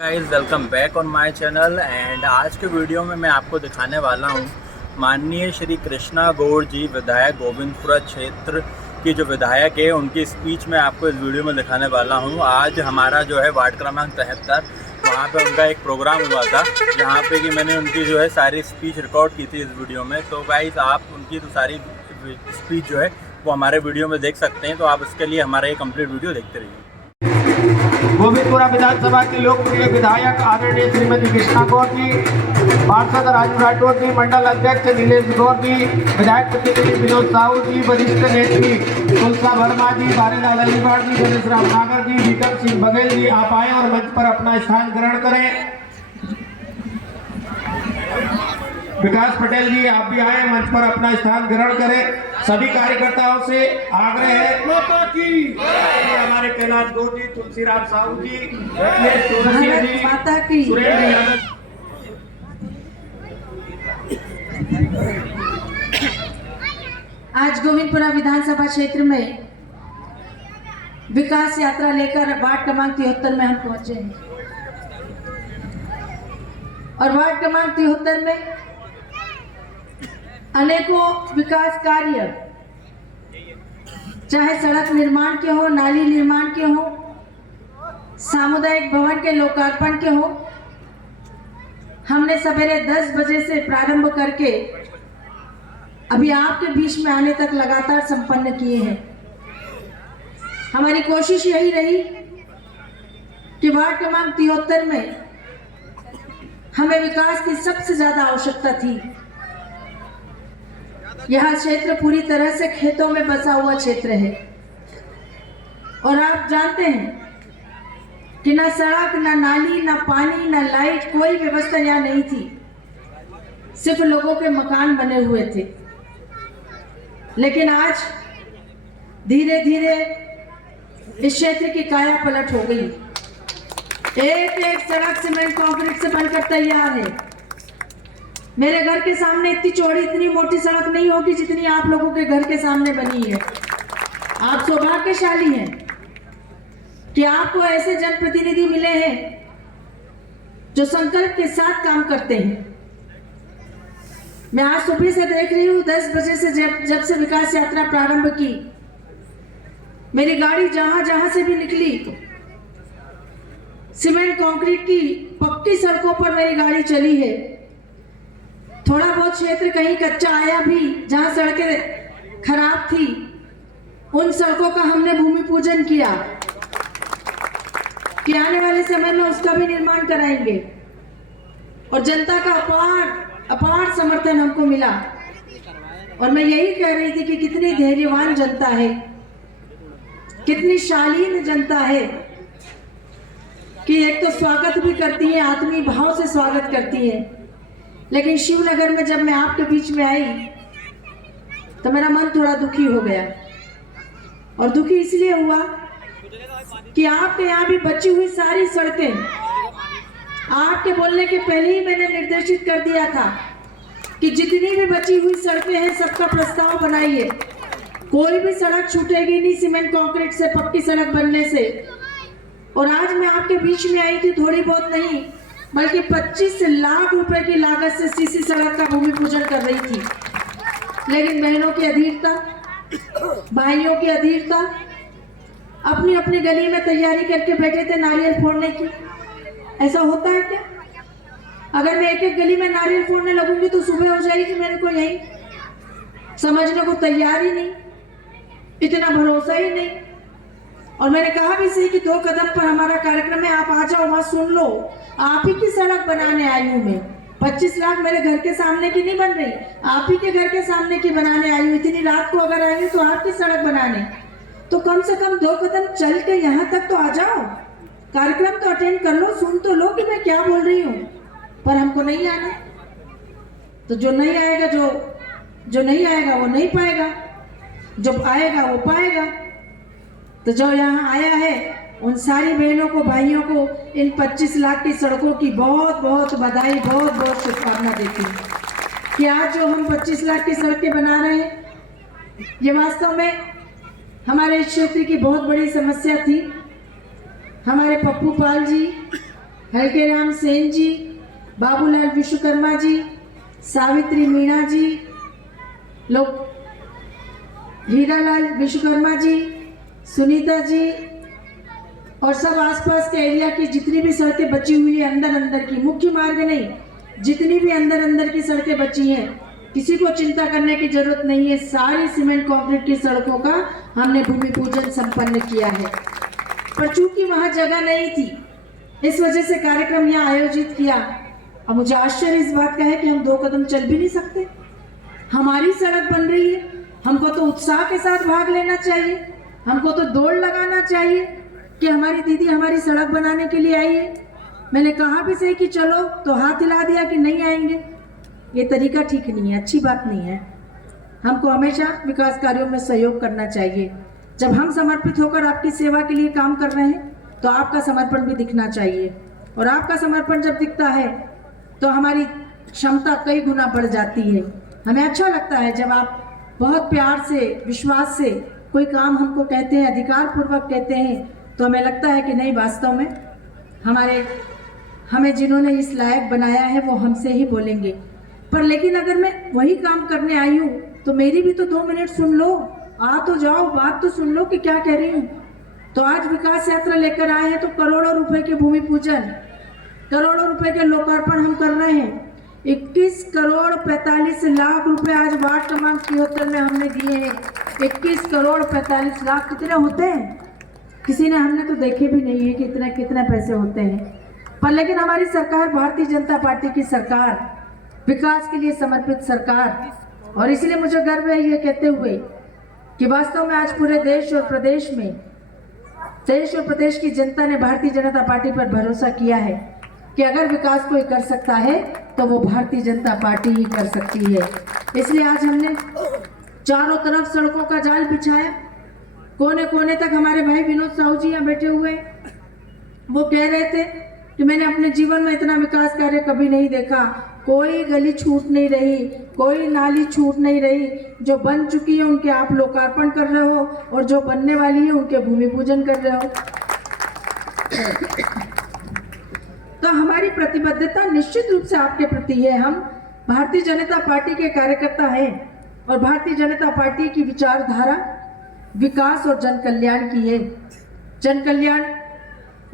Guys welcome back on my channel and आज के video में मैं आपको दिखाने वाला हूं माननीय श्री कृष्णा गौड़ जी विधायक गोविंदपुरा क्षेत्र की जो विधायक है उनकी स्पीच मैं आपको इस वीडियो में दिखाने वाला हूं। आज हमारा जो है वार्ड क्रमांक 73 वहां पे उनका एक प्रोग्राम हुआ था जहां पे कि मैंने उनकी जो है सारी स्पीच रिकॉर्ड की थी इस वीडियो में। तो गाइस आप उनकी तो सारी स्पीच जो है वो हमारे वीडियो में देख सकते हैं, तो आप इसके लिए हमारा ये कंप्लीट वीडियो देखते रहिए। गोविंदपुरा विधानसभा के लोकप्रिय विधायक आदरणीय श्रीमती कृष्णा गौड़ जी, पार्षद राजू राठौर जी, मंडल अध्यक्ष नीलेश गौड़ जी, विधायक प्रतिनिधि विनोद साहू जी, वरिष्ठ नेत्री तुलसा वर्मा जी, बारीलाल अलीबाड़ जी, गणेश राम नागर जी, विक्रम सिंह बघेल जी, आप आए और मंच पर अपना स्थान ग्रहण करें। विकास पटेल जी आप भी आए, मंच पर अपना स्थान ग्रहण करें। सभी कार्यकर्ताओं से आग्रह है माता की हमारे कैलाश गौड़ जी, तुलसीराम साहू जी, माता की आज गोविंदपुरा विधानसभा क्षेत्र में विकास यात्रा लेकर वार्ड क्रमांक 73 में हम पहुंचे हैं और वार्ड क्रमांक 73 में अनेकों विकास कार्य, चाहे सड़क निर्माण के हो, नाली निर्माण के हो, सामुदायिक भवन के लोकार्पण के हो, हमने सवेरे 10 बजे से प्रारंभ करके अभी आपके बीच में आने तक लगातार संपन्न किए हैं। हमारी कोशिश यही रही कि वार्ड क्रमांक 73 में हमें विकास की सबसे ज्यादा आवश्यकता थी। यह क्षेत्र पूरी तरह से खेतों में बसा हुआ क्षेत्र है और आप जानते हैं कि ना सड़क, ना नाली, ना पानी, ना लाइट, कोई व्यवस्था यहाँ नहीं थी। सिर्फ लोगों के मकान बने हुए थे। लेकिन आज धीरे धीरे इस क्षेत्र की काया पलट हो गई। एक एक सड़क सीमेंट कंक्रीट से बनकर तैयार है। मेरे घर के सामने इतनी चौड़ी, इतनी मोटी सड़क नहीं होगी जितनी आप लोगों के घर के सामने बनी है। आप सौभाग्यशाली हैं कि आपको ऐसे जनप्रतिनिधि मिले हैं जो संकल्प के साथ काम करते हैं। मैं आज सुबह से देख रही हूँ, 10 बजे से जब से विकास यात्रा प्रारंभ की, मेरी गाड़ी जहां जहां से भी निकली, सीमेंट कंक्रीट की पक्की सड़कों पर मेरी गाड़ी चली है। थोड़ा बहुत क्षेत्र कहीं कच्चा आया भी, जहां सड़कें खराब थी, उन सड़कों का हमने भूमि पूजन किया कि आने वाले समय में उसका भी निर्माण कराएंगे। और जनता का अपार समर्थन हमको मिला और मैं यही कह रही थी कि कितनी धैर्यवान जनता है, कितनी शालीन जनता है कि एक तो स्वागत भी करती है, आत्मीय भाव से स्वागत करती है। लेकिन शिवनगर में जब मैं आपके बीच में आई तो मेरा मन थोड़ा दुखी हो गया। और दुखी इसलिए हुआ कि आपके यहाँ भी बची हुई सारी सड़कें, आपके बोलने के पहले ही मैंने निर्देशित कर दिया था कि जितनी भी बची हुई सड़कें हैं सबका प्रस्ताव बनाइए। कोई भी सड़क छूटेगी नहीं सीमेंट कंक्रीट से, पक्की सड़क बनने से। और आज मैं आपके बीच में आई थी, थोड़ी बहुत नहीं बल्कि 25 लाख रुपए की लागत से सीसी सड़क का भूमि पूजन कर रही थी। लेकिन बहनों की अधीरता, भाइयों की अधीरता, अपनी अपनी गली में तैयारी करके बैठे थे नारियल फोड़ने की। ऐसा होता है क्या? अगर मैं एक एक गली में नारियल फोड़ने लगूंगी तो सुबह हो जाएगी। मेरे को यही समझने को तैयार ही नहीं, इतना भरोसा ही नहीं। और मैंने कहा भी सही कि 2 कदम पर हमारा कार्यक्रम है, आप आ जाओ, वहां सुन लो। आप ही की सड़क बनाने आई हूं मैं। 25 लाख मेरे घर के सामने की नहीं बन रही, आप ही के घर के सामने की बनाने आई हूँ। इतनी रात को अगर आई हूँ तो आपकी सड़क बनाने, तो कम से कम 2 कदम चल के यहाँ तक तो आ जाओ, कार्यक्रम तो अटेंड कर लो, सुन तो लो कि मैं क्या बोल रही हूँ। पर हमको नहीं आना, तो जो नहीं आएगा, जो नहीं आएगा वो नहीं पाएगा, जो आएगा वो पाएगा। तो जो यहाँ आया है उन सारी बहनों को, भाइयों को इन 25 लाख की सड़कों की बहुत बहुत बधाई, बहुत बहुत शुभकामना देती हूँ कि आज जो हम 25 लाख की सड़कें बना रहे हैं, ये वास्तव में हमारे इस क्षेत्र की बहुत बड़ी समस्या थी। हमारे पप्पू पाल जी, हल्के राम सेन जी, बाबूलाल विश्वकर्मा जी, सावित्री मीणा जी, लोग हीरालाल विश्वकर्मा जी, सुनीता जी और सब आसपास के एरिया की जितनी भी सड़कें बची हुई है अंदर की, मुख्य मार्ग नहीं, जितनी भी अंदर की सड़कें बची हैं, किसी को चिंता करने की जरूरत नहीं है। सारी सीमेंट कंक्रीट की सड़कों का हमने भूमि पूजन संपन्न किया है। पर चूंकि वहां जगह नहीं थी, इस वजह से कार्यक्रम यहाँ आयोजित किया। अब मुझे आश्चर्य इस बात का है कि हम 2 कदम चल भी नहीं सकते। हमारी सड़क बन रही है, हमको तो उत्साह के साथ भाग लेना चाहिए, हमको तो दौड़ लगाना चाहिए कि हमारी दीदी हमारी सड़क बनाने के लिए आई है। मैंने कहा भी सही कि चलो, तो हाथ हिला दिया कि नहीं आएंगे। ये तरीका ठीक नहीं है, अच्छी बात नहीं है। हमको हमेशा विकास कार्यों में सहयोग करना चाहिए। जब हम समर्पित होकर आपकी सेवा के लिए काम कर रहे हैं तो आपका समर्पण भी दिखना चाहिए, और आपका समर्पण जब दिखता है तो हमारी क्षमता कई गुना बढ़ जाती है। हमें अच्छा लगता है जब आप बहुत प्यार से, विश्वास से कोई काम हमको कहते हैं, अधिकार पूर्वक कहते हैं, तो हमें लगता है कि नहीं, वास्तव में हमें जिन्होंने इस लायक बनाया है वो हमसे ही बोलेंगे। पर लेकिन अगर मैं वही काम करने आई हूँ तो मेरी भी तो 2 मिनट सुन लो, आ तो जाओ, बात तो सुन लो कि क्या कह रही हूँ। तो आज विकास यात्रा लेकर आए हैं तो करोड़ों रुपए के भूमि पूजन, करोड़ों रुपए के लोकार्पण हम कर रहे हैं। 21 करोड़ 45 लाख रुपए आज वार्ड क्रमांक 73 में हमने दिए हैं। 21 करोड़ 45 लाख कितने होते हैं? किसी ने, हमने तो देखे भी नहीं है कि कितने पैसे होते हैं। पर लेकिन हमारी सरकार, भारतीय जनता पार्टी की सरकार, विकास के लिए समर्पित सरकार, और इसलिए मुझे गर्व है ये कहते हुए कि वास्तव में आज पूरे देश और प्रदेश की जनता ने भारतीय जनता पार्टी पर भरोसा किया है कि अगर विकास कोई कर सकता है तो वो भारतीय जनता पार्टी ही कर सकती है। इसलिए आज हमने चारों तरफ सड़कों का जाल बिछाया। कोने कोने तक हमारे भाई विनोद साहू जी यहाँ बैठे हुए, वो कह रहे थे कि मैंने अपने जीवन में इतना विकास कार्य कभी नहीं देखा। कोई गली छूट नहीं रही, कोई नाली छूट नहीं रही। जो बन चुकी है उनके आप लोकार्पण कर रहे हो, और जो बनने वाली है उनके भूमि पूजन कर रहे हो। तो हमारी प्रतिबद्धता निश्चित रूप से आपके प्रति है। हम भारतीय जनता पार्टी के कार्यकर्ता हैं, और भारतीय जनता पार्टी की विचारधारा विकास और जन कल्याण की है। जन कल्याण,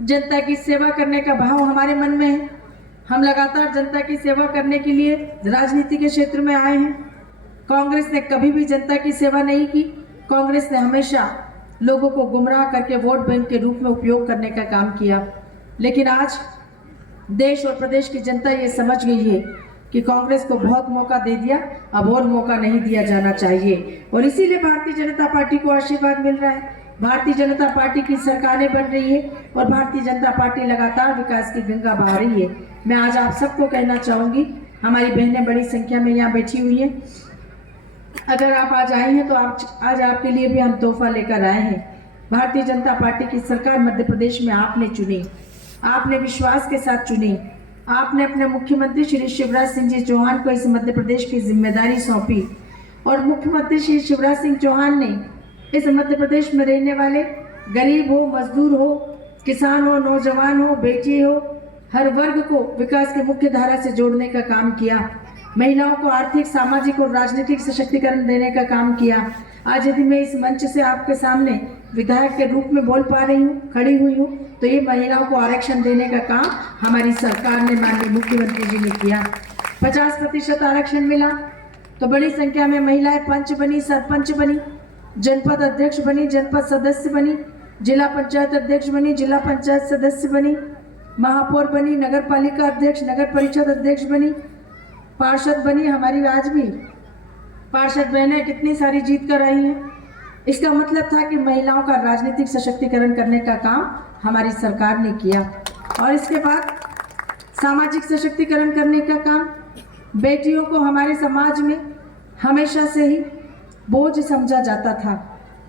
जनता की सेवा करने का भाव हमारे मन में है। हम लगातार जनता की सेवा करने के लिए राजनीति के क्षेत्र में आए हैं। कांग्रेस ने कभी भी जनता की सेवा नहीं की। कांग्रेस ने हमेशा लोगों को गुमराह करके वोट बैंक के रूप में उपयोग करने का काम किया। लेकिन आज देश और प्रदेश की जनता ये समझ गई है कि कांग्रेस को बहुत मौका दे दिया, अब और मौका नहीं दिया जाना चाहिए। और इसीलिए भारतीय जनता पार्टी को आशीर्वाद मिल रहा है। भारतीय जनता पार्टी की सरकारें बन रही है, और भारतीय जनता पार्टी लगातार विकास की गंगा बहा रही है। मैं आज आप सबको कहना चाहूँगी, हमारी बहनें बड़ी संख्या में यहाँ बैठी हुई हैं, अगर आप आज आई हैं तो आज आपके लिए भी हम तोहफा लेकर आए हैं। भारतीय जनता पार्टी की सरकार मध्य प्रदेश में आपने चुनी, आपने विश्वास के साथ चुनी। आपने अपने मुख्यमंत्री श्री शिवराज सिंह जी चौहान को इस मध्य प्रदेश की जिम्मेदारी सौंपी, और मुख्यमंत्री श्री शिवराज सिंह चौहान ने इस मध्य प्रदेश में रहने वाले गरीब हो, मजदूर हो, किसान हो, नौजवान हो, बेटी हो, हर वर्ग को विकास की मुख्य धारा से जोड़ने का काम किया। महिलाओं को आर्थिक, सामाजिक और राजनीतिक सशक्तिकरण देने का काम किया। आज यदि मैं इस मंच से आपके सामने विधायक के रूप में बोल पा रही हूँ, खड़ी हुई हूँ, तो ये महिलाओं को आरक्षण देने का काम हमारी सरकार ने, माननीय मुख्यमंत्री जी ने किया। 50% आरक्षण मिला तो बड़ी संख्या में महिलाएं पंच बनी, सरपंच बनी, जनपद अध्यक्ष बनी, जनपद सदस्य बनी, जिला पंचायत अध्यक्ष बनी, जिला पंचायत सदस्य बनी, महापौर बनी, नगर पालिका अध्यक्ष, नगर परिषद अध्यक्ष बनी, पार्षद बनी। हमारी आज भी पार्षद बहनें कितनी सारी जीत कर आई हैं। इसका मतलब था कि महिलाओं का राजनीतिक सशक्तिकरण करने का काम हमारी सरकार ने किया। और इसके बाद सामाजिक सशक्तिकरण करने का काम, बेटियों को हमारे समाज में हमेशा से ही बोझ समझा जाता था।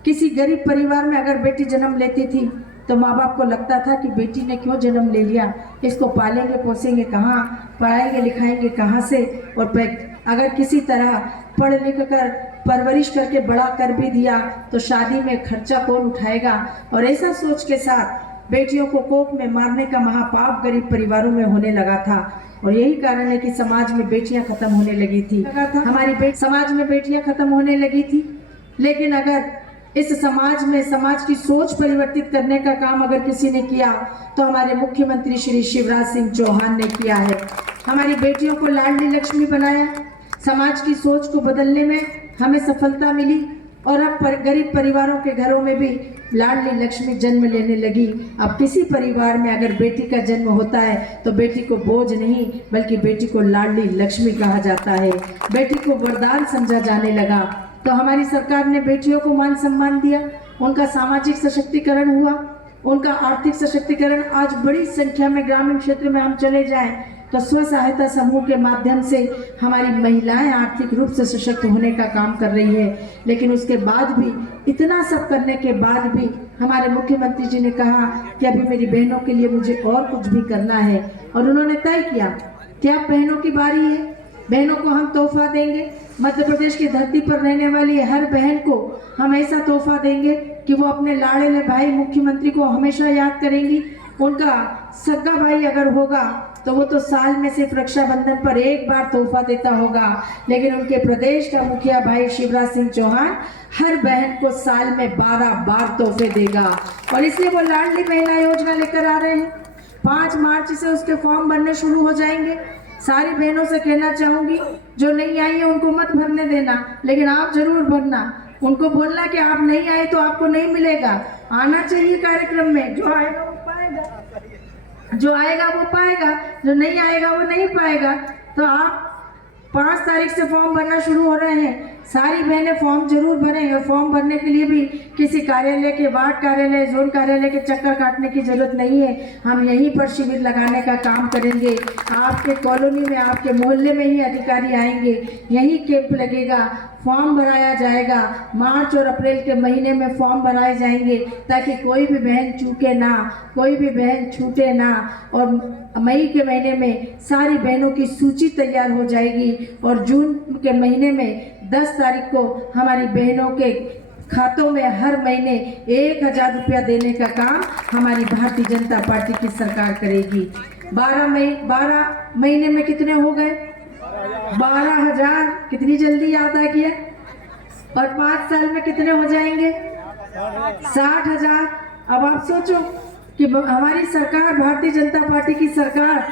किसी गरीब परिवार में अगर बेटी जन्म लेती थी तो माँ बाप को लगता था कि बेटी ने क्यों जन्म ले लिया, इसको पालेंगे पोसेंगे कहाँ, पढ़ाएंगे लिखाएंगे कहाँ से, और अगर किसी तरह पढ़ लिख कर परवरिश करके बड़ा कर भी दिया तो शादी में खर्चा कौन उठाएगा। और ऐसा सोच के साथ बेटियों को कोख में मारने का महापाप गरीब परिवारों में होने लगा था। और यही कारण है कि समाज में बेटियां खत्म होने लगी थी। हमारी समाज में बेटियां खत्म होने लगी थी। लेकिन अगर इस समाज में समाज की सोच परिवर्तित करने का काम अगर किसी ने किया तो हमारे मुख्यमंत्री श्री शिवराज सिंह चौहान ने किया है। हमारी बेटियों को लाडली लक्ष्मी बनाया, समाज की सोच को बदलने में हमें सफलता मिली और अब गरीब परिवारों के घरों में भी लाडली लक्ष्मी जन्म लेने लगी। अब किसी परिवार में अगर बेटी का जन्म होता है तो बेटी को बोझ नहीं बल्कि बेटी को लाडली लक्ष्मी कहा जाता है, बेटी को वरदान समझा जाने लगा। तो हमारी सरकार ने बेटियों को मान सम्मान दिया, उनका सामाजिक सशक्तिकरण हुआ, उनका आर्थिक सशक्तिकरण। आज बड़ी संख्या में ग्रामीण क्षेत्र में हम चले जाएं तो स्व सहायता समूह के माध्यम से हमारी महिलाएं आर्थिक रूप से सशक्त होने का काम कर रही है। लेकिन उसके बाद भी, इतना सब करने के बाद भी हमारे मुख्यमंत्री जी ने कहा कि अभी मेरी बहनों के लिए मुझे और कुछ भी करना है। और उन्होंने तय किया कि अब बहनों की बारी है, बहनों को हम तोहफा देंगे। मध्य प्रदेश की धरती पर रहने वाली हर बहन को हम ऐसा तोहफा देंगे कि वो अपने लाड़ले भाई मुख्यमंत्री को हमेशा याद करेंगी। उनका सगा भाई अगर होगा तो वो तो साल में सिर्फ रक्षाबंधन पर एक बार तोहफा देता होगा, लेकिन उनके प्रदेश का मुखिया भाई शिवराज सिंह चौहान हर बहन को साल में 12 बार तोहफे देगा। और इसलिए वो लाडली बहना योजना लेकर आ रहे हैं। 5 मार्च से उसके फॉर्म भरने शुरू हो जाएंगे। सारी बहनों से कहना चाहूंगी, जो नहीं आई है उनको मत भरने देना, लेकिन आप जरूर भरना। उनको बोलना कि आप नहीं आए तो आपको नहीं मिलेगा, आना चाहिए कार्यक्रम में। जो आएगा वो पाएगा, जो आएगा वो पाएगा, जो नहीं आएगा वो नहीं पाएगा। तो आप 5 तारीख से फॉर्म भरना शुरू हो रहे हैं। सारी बहनें फॉर्म जरूर भरें और फॉर्म भरने के लिए भी किसी कार्यालय के, वार्ड कार्यालय, जोन कार्यालय के चक्कर काटने की जरूरत नहीं है। हम यहीं पर शिविर लगाने का काम करेंगे। आपके कॉलोनी में, आपके मोहल्ले में ही अधिकारी आएंगे, यही कैंप लगेगा, फॉर्म भराया जाएगा। मार्च और अप्रैल के महीने में फॉर्म भराए जाएंगे ताकि कोई भी बहन चूके ना, कोई भी बहन छूटे ना। और मई के महीने में सारी बहनों की सूची तैयार हो जाएगी और जून के महीने में 10 तारीख को हमारी बहनों के खातों में हर महीने 1000 रुपया देने का काम हमारी भारतीय जनता पार्टी की सरकार करेगी। 12 महीने में कितने हो गए? 12,000। कितनी जल्दी याद आ गया। और 5 साल में कितने हो जाएंगे? 60,000। अब आप सोचो कि हमारी सरकार, भारतीय जनता पार्टी की सरकार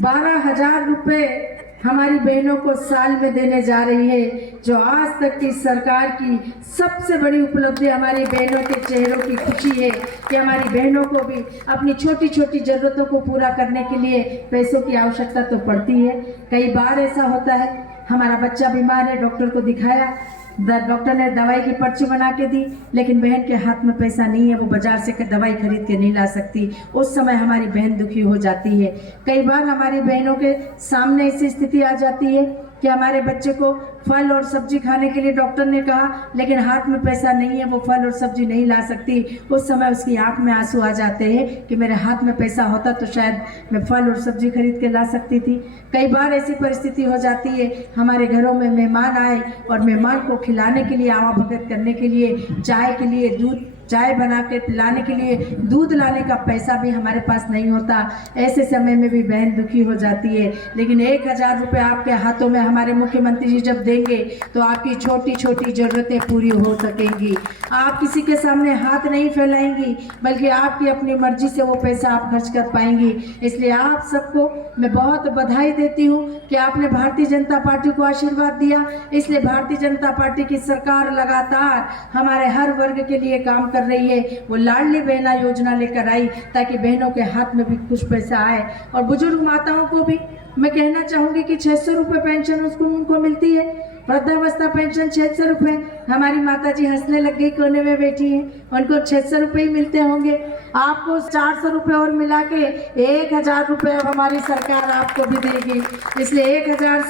12,000 रुपये हमारी बहनों को साल में देने जा रही है, जो आज तक की सरकार की सबसे बड़ी उपलब्धि। हमारी बहनों के चेहरों की खुशी है कि हमारी बहनों को भी अपनी छोटी छोटी ज़रूरतों को पूरा करने के लिए पैसों की आवश्यकता तो पड़ती है। कई बार ऐसा होता है, हमारा बच्चा बीमार है, डॉक्टर को दिखाया, डॉक्टर ने दवाई की पर्ची बना के दी, लेकिन बहन के हाथ में पैसा नहीं है, वो बाजार से दवाई खरीद के नहीं ला सकती। उस समय हमारी बहन दुखी हो जाती है। कई बार हमारी बहनों के सामने ऐसी स्थिति आ जाती है कि हमारे बच्चे को फल और सब्जी खाने के लिए डॉक्टर ने कहा, लेकिन हाथ में पैसा नहीं है, वो फल और सब्जी नहीं ला सकती। उस समय उसकी आंख में आंसू आ जाते हैं कि मेरे हाथ में पैसा होता तो शायद मैं फल और सब्जी खरीद के ला सकती थी। कई बार ऐसी परिस्थिति हो जाती है, हमारे घरों में मेहमान आए और मेहमान को खिलाने के लिए, आवाभगत करने के लिए, चाय के लिए चाय बना के पिलाने के लिए दूध लाने का पैसा भी हमारे पास नहीं होता। ऐसे समय में भी बहन दुखी हो जाती है। लेकिन 1000 रुपये आपके हाथों में हमारे मुख्यमंत्री जी जब देंगे तो आपकी छोटी छोटी ज़रूरतें पूरी हो सकेंगी। आप किसी के सामने हाथ नहीं फैलाएंगी, बल्कि आपकी अपनी मर्जी से वो पैसा आप खर्च कर पाएंगी। इसलिए आप सबको मैं बहुत बधाई देती हूँ कि आपने भारतीय जनता पार्टी को आशीर्वाद दिया। इसलिए भारतीय जनता पार्टी की सरकार लगातार हमारे हर वर्ग के लिए काम कर रही है। वो लाडली बहना योजना लेकर आई ताकि बहनों के हाथ में भी कुछ पैसा आए। और बुजुर्ग माताओं को भी मैं कहना चाहूँगी कि 600 रुपये पेंशन उनको मिलती है, वृद्धावस्था पेंशन 600 रुपये। हमारी माता जी हंसने लग गई, कोने में बैठी हैं, उनको 600 रुपये ही मिलते होंगे। आपको 400 रुपये और मिला के 1000 रुपये अब हमारी सरकार आपको भी देगी। इसलिए 1000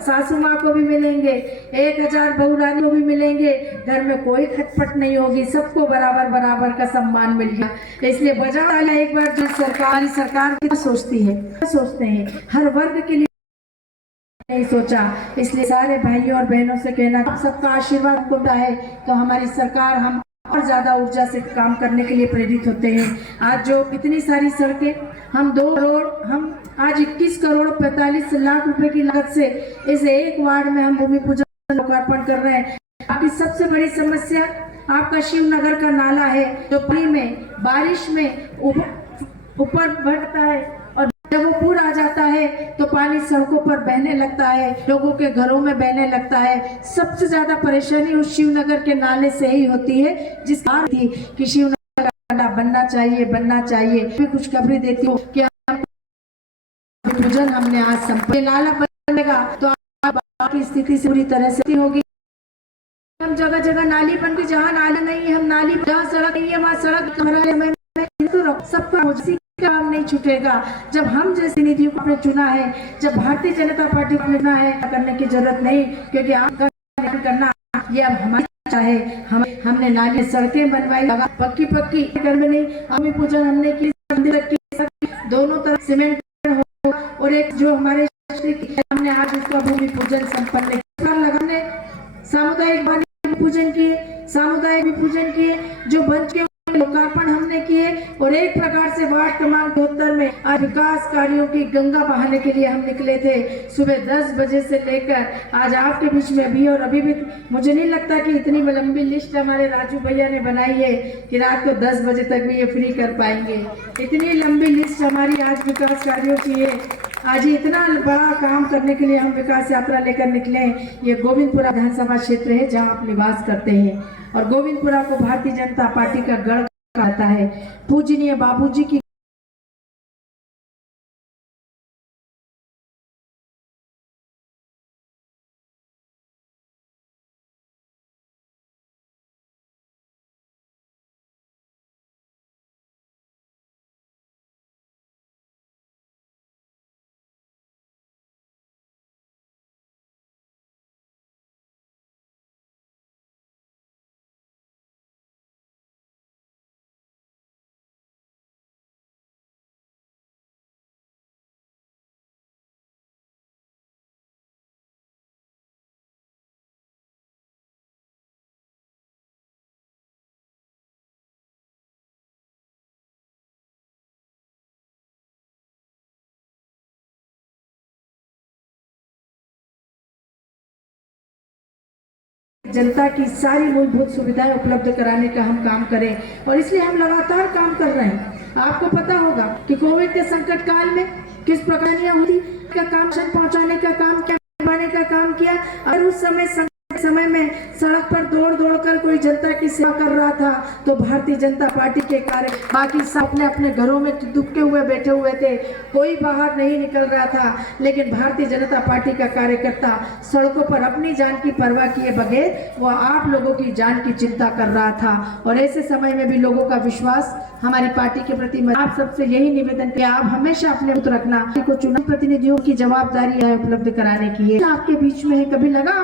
सासू माँ को भी मिलेंगे, 1000 बहू रानी को भी मिलेंगे। घर में कोई खटपट नहीं होगी, सबको बराबर बराबर का सम्मान मिल गया। इसलिए बजा वाला एक बार जो सरकार क्या सोचती है, सोचते हैं हर वर्ग के लिए नहीं सोचा। इसलिए सारे भाइयों और बहनों से कहना, आप सबका आशीर्वाद होता है तो हमारी सरकार हम और ज्यादा ऊर्जा से काम करने के लिए प्रेरित होते हैं। आज जो इतनी सारी सड़कें हम 2 करोड़ हम आज 21 करोड़ 45 लाख रुपए की लागत से इस एक वार्ड में हम भूमि पूजन लोकार्पण कर रहे हैं। आपकी सबसे बड़ी समस्या आपका शिवनगर का नाला है, जो पानी में बारिश में ऊपर बढ़ता है और जब वो पूर आ जाता है तो पानी सड़कों पर बहने लगता है, लोगों के घरों में बहने लगता है। सबसे ज्यादा परेशानी उस शिवनगर के नाले से ही होती है, जिस बात थी कि शिवनगर का नाला बनना चाहिए। भी खुशखबरी देती हूँ कि पूजन हमने आज संपन्न। नाला बनेगा तो की स्थिति से पूरी तरह से होगी। हम जगह जगह नाली बन गई, जहाँ नाला नहीं है हम नाली, जहाँ सड़क नहीं है वहाँ सड़क सबका काम नहीं छूटेगा। जब हम जैसे निधियों को आपने चुना है, जब भारतीय जनता पार्टी को चुना है, करने की जरूरत नहीं, क्योंकि आप करना ये अब हमारी इच्छा है। हमने नाली सड़कें बनवाई, पक्की घर में नहीं, भूमि पूजन हमने की, दोनों तरफ सीमेंट हो, और एक जो हमारे हमने आज उसका भूमि पूजन संपन्न लगाने सामुदायिक पूजन किए, जो बंच के लोकार्पण हमने किए, और एक प्रकार से वार्ड क्रमांक 72 में आज विकास कार्यों की गंगा बहाने के लिए हम निकले थे सुबह 10 बजे से लेकर आज आपके बीच में भी। और अभी भी मुझे नहीं लगता कि इतनी लंबी लिस्ट हमारे राजू भैया ने बनाई है कि रात को 10 बजे तक भी ये फ्री कर पाएंगे। इतनी लंबी लिस्ट हमारी आज विकास कार्यों की है। आज इतना बड़ा काम करने के लिए हम विकास यात्रा लेकर निकले हैं। ये गोविंदपुरा विधानसभा क्षेत्र है जहां आप निवास करते हैं, और गोविंदपुरा को भारतीय जनता पार्टी का गढ़ कहता है। पूजनीय बाबूजी की जनता की सारी मूलभूत सुविधाएं उपलब्ध कराने का हम काम करें, और इसलिए हम लगातार काम कर रहे हैं। आपको पता होगा कि कोविड के संकट काल में किस प्रकार हुई का काम पहुंचाने का काम क्या करवाने का काम किया। और उस समय में सड़क पर दौड़ कर कोई जनता की सेवा कर रहा था, तो भारतीय जनता पार्टी के कार्य बाकी सब अपने अपने घरों में दुबके हुए बैठे हुए थे, कोई बाहर नहीं निकल रहा था। लेकिन भारतीय जनता पार्टी का कार्यकर्ता सड़कों पर अपनी जान की परवाह किए बगैर वो आप लोगों की जान की चिंता कर रहा था। और ऐसे समय में भी लोगों का विश्वास हमारी पार्टी के प्रति, आप सबसे यही निवेदन कि आप हमेशा अपने मुक्त रखना को चुनाव प्रतिनिधियों की जवाबदारी है उपलब्ध कराने की है। आपके बीच में है, कभी लगा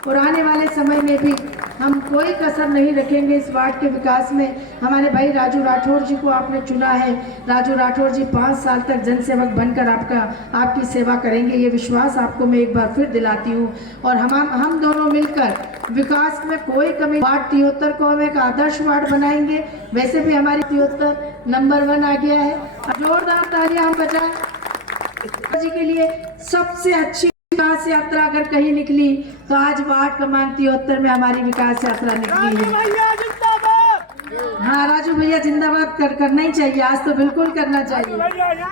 और आने वाले समय में भी हम कोई कसर नहीं रखेंगे इस वार्ड के विकास में। हमारे भाई राजू राठौर जी को आपने चुना है। राजू राठौर जी 5 साल तक जनसेवक बनकर आपकी सेवा करेंगे, ये विश्वास आपको मैं एक बार फिर दिलाती हूँ। और हम दोनों मिलकर विकास में कोई कमी, वार्ड 73 को हम एक आदर्श वार्ड बनाएंगे। वैसे भी हमारी 73 नंबर 1 आ गया है। जोरदार तालियां हम बजाएं जी के लिए। सबसे अच्छी विकास यात्रा अगर कहीं निकली तो आज वार्ड क्रमांक 73 में हमारी विकास यात्रा निकली है। हाँ, राजू भैया जिंदाबाद करना ही चाहिए, आज तो बिल्कुल करना चाहिए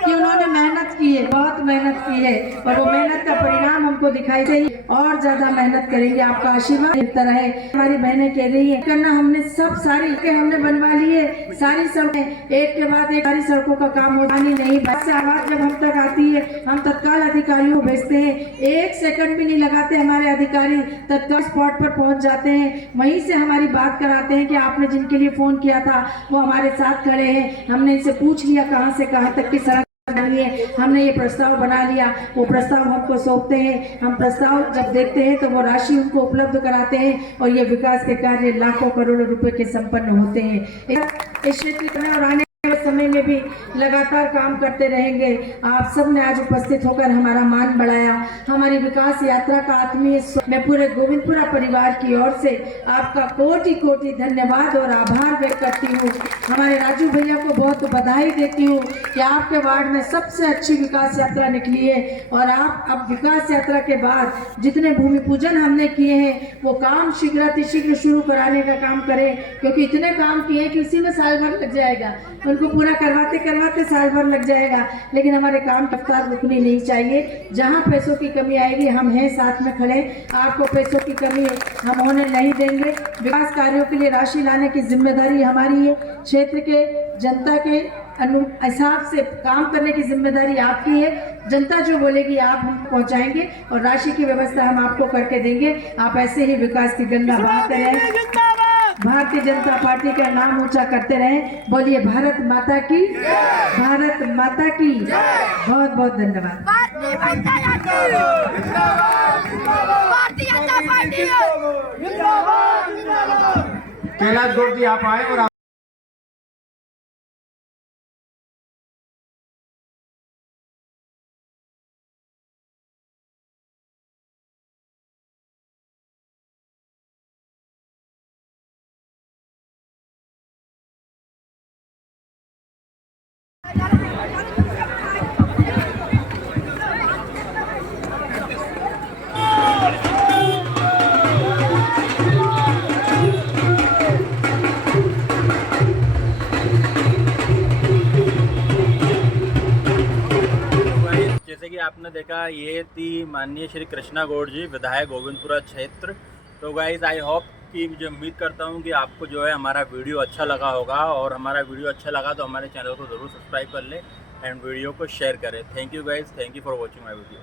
कि उन्होंने मेहनत की है, बहुत मेहनत की है, और वो मेहनत का परिणाम हमको दिखाई दे। और ज्यादा मेहनत करेंगे, आपका आशीर्वाद मिलता रहे। हमारी बहनें कह रही है करना, हमने सब सारी हमने बनवा ली है, सारी सड़कें एक के बाद एक, सारी सड़कों का काम हो पानी नहीं। बस आवाज जब हम तक आती है हम तत्काल अधिकारियों को भेजते हैं, 1 सेकंड भी नहीं लगाते, हमारे अधिकारी तत्काल स्पॉट पर पहुंच जाते हैं। वहीं से हमारी बात कराते हैं कि आपने जिनके लिए फोन किया था वो हमारे साथ खड़े हैं। हमने इनसे पूछ लिया कहां से कहां तक की सड़क नहीं है, हमने ये प्रस्ताव बना लिया, वो प्रस्ताव हमको सौंपते हैं, हम प्रस्ताव जब देखते हैं तो वो राशि उनको उपलब्ध कराते हैं और ये विकास के कार्य लाखों करोड़ों रुपए के संपन्न होते हैं। इस क्षेत्र में और आने समय में भी लगातार काम करते रहेंगे। आप सब ने आज उपस्थित होकर हमारा मान बढ़ाया, हमारी विकास यात्रा का आत्मीय मैं पूरे गोविंदपुरा परिवार की ओर से आपका कोटि कोटि धन्यवाद और आभार व्यक्त करती हूँ। हमारे राजू भैया को बहुत बधाई देती हूँ कि आपके वार्ड में सबसे अच्छी विकास यात्रा निकली है और आप अब विकास यात्रा के बाद जितने भूमि पूजन हमने किए हैं वो काम शीघ्र शुरू कराने का काम करें, क्योंकि इतने काम किए कि उसी में साल भर लग जाएगा, उनको पूरा करवाते करवाते साल भर लग जाएगा। लेकिन हमारे काम की रफ्तार रुकनी नहीं चाहिए। जहां पैसों की कमी आएगी हम हैं साथ में खड़े, आपको पैसों की कमी हम होने नहीं देंगे। विकास कार्यों के लिए राशि लाने की जिम्मेदारी हमारी है, क्षेत्र के जनता के हिसाब से काम करने की जिम्मेदारी आपकी है। जनता जो बोलेगी आप हम पहुंचाएंगे और राशि की व्यवस्था हम आपको करके देंगे। आप ऐसे ही विकास की गंगा बहाते रहें, भारतीय जनता पार्टी का नाम ऊंचा करते रहें। बोलिए भारत माता की, भारत माता की। बहुत बहुत धन्यवाद। कैलाश गौड़ जी आप आए और जैसे कि आपने देखा, ये थी माननीय श्री कृष्णा गौड़ जी, विधायक गोविंदपुरा क्षेत्र। तो गाइज आई होप कि मुझे उम्मीद करता हूँ कि आपको जो है हमारा वीडियो अच्छा लगा होगा, और हमारा वीडियो अच्छा लगा तो हमारे चैनल को ज़रूर सब्सक्राइब कर लें एंड वीडियो को शेयर करें। Thank you guys, thank you for watching my video.